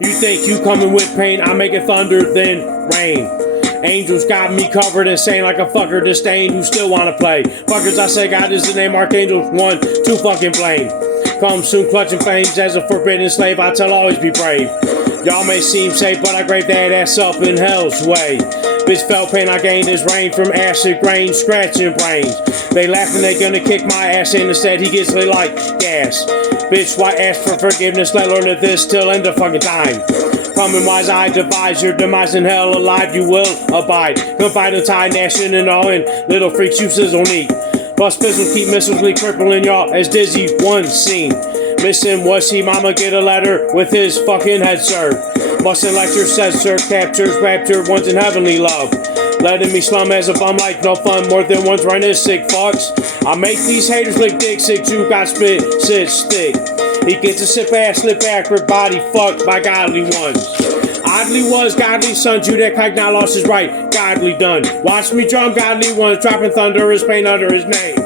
You think you coming with pain? I make it thunder then rain. Angels got me covered insane like a fucker disdain who still wanna play. Fuckers, I say God is the name, archangels 1, 2 fucking blame. Come soon clutching flames as a forbidden slave, I tell always be brave. Y'all may seem safe, but I grave that ass up in hell's way. Bitch felt pain, I gained his rain from acid grain, scratching brains. They laughing, they gonna kick my ass in, instead he gets lit like gas. Bitch, why ask for forgiveness? Let learn of this till end of fucking time. Coming wise, I devise your demise in hell alive, you will abide. Confide in tie, gnashing and all in. Little freaks, you sizzle neat. Bust pistols, keep missiles, crippling y'all as dizzy one scene. Missing was he, mama get a letter with his fucking head served. Busting lecture, says sir, captures, rapture, one's in heavenly love. Letting me slum as a bum like no fun, more than one's running sick fucks. I make these haters lick dick, sick, you got spit, sit, stick. He gets a sip ass, slip backward, body fucked by godly ones. Oddly was godly son, you that kike now lost his right, godly done. Watch me drum godly ones, dropping thunder his pain under his name.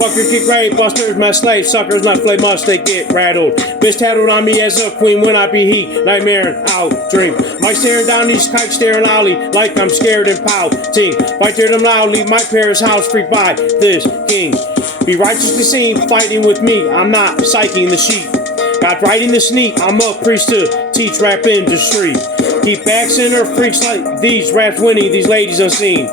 Fucker get grave, busters, my slave, suckers, not flay must they get rattled. Bitch tattled on me as a queen when I be heat, nightmare out, dream. Mike staring down these kikes, staring loudly, like I'm scared and pouting. Fight hear them loudly, my parents' house freaked by this king. Be righteously seen, fighting with me, I'm not psyching the sheep. Got writing the sneak, I'm a priest to teach rap industry. Keep axing her freaks like these, raps winning, these ladies unseen.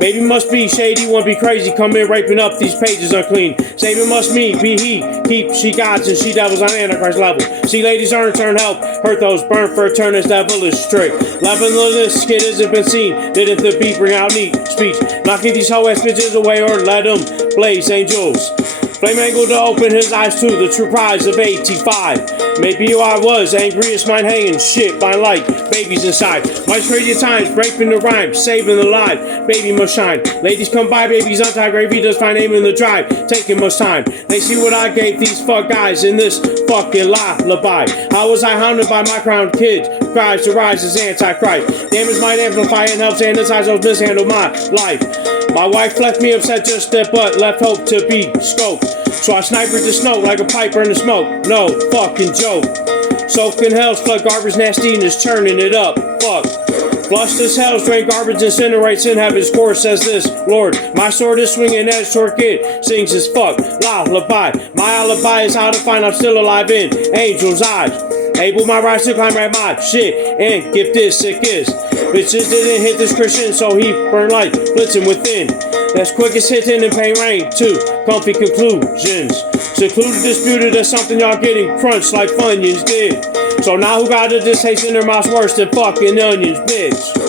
Baby must be shady, won't be crazy, come in raping up these pages unclean. Saving must me, be he, keep she gods and she devils on Antichrist level. See ladies earn, turn help, hurt those, burn for a turn this devilish trick. Loving this kid hasn't been seen, didn't the beat bring out neat speech. Knocking these hoe ass bitches away or let them blaze angels. Flame angle to open his eyes to the true prize of 85. Maybe who I was, angriest mind hanging, shit, fine like babies inside. My crazy times, raping the rhyme, saving the life, baby must shine. Ladies come by, babies untied, gravy does find aim in the drive, taking much time. They see what I gave these fuck guys in this fucking lullaby. How was I hounded by my crowned kids? Cries to rise as antichrist. Damage might amplify and help sanitize those mishandle my life. My wife left me upset just that, but left hope to be scoped. So I sniped the snow like a piper in the smoke. No fucking joke. Soaking hell's flood garbage nastiness, churning it up. Fuck. Flush this hell's drain garbage incinerates in heaven's course, says this Lord. My sword is swinging as short kid sings his fuck lullaby. My alibi is how to find I'm still alive in angel's eyes. Able my rise to climb right my shit and give this sick is. Bitches didn't hit this Christian, so he burned like blitzing within. That's quickest hitting and pain rain to comfy conclusions. Secluded, disputed, that's something y'all getting crunched like Funyuns did. So now who got a distaste in their mouths worse than fucking onions, bitch?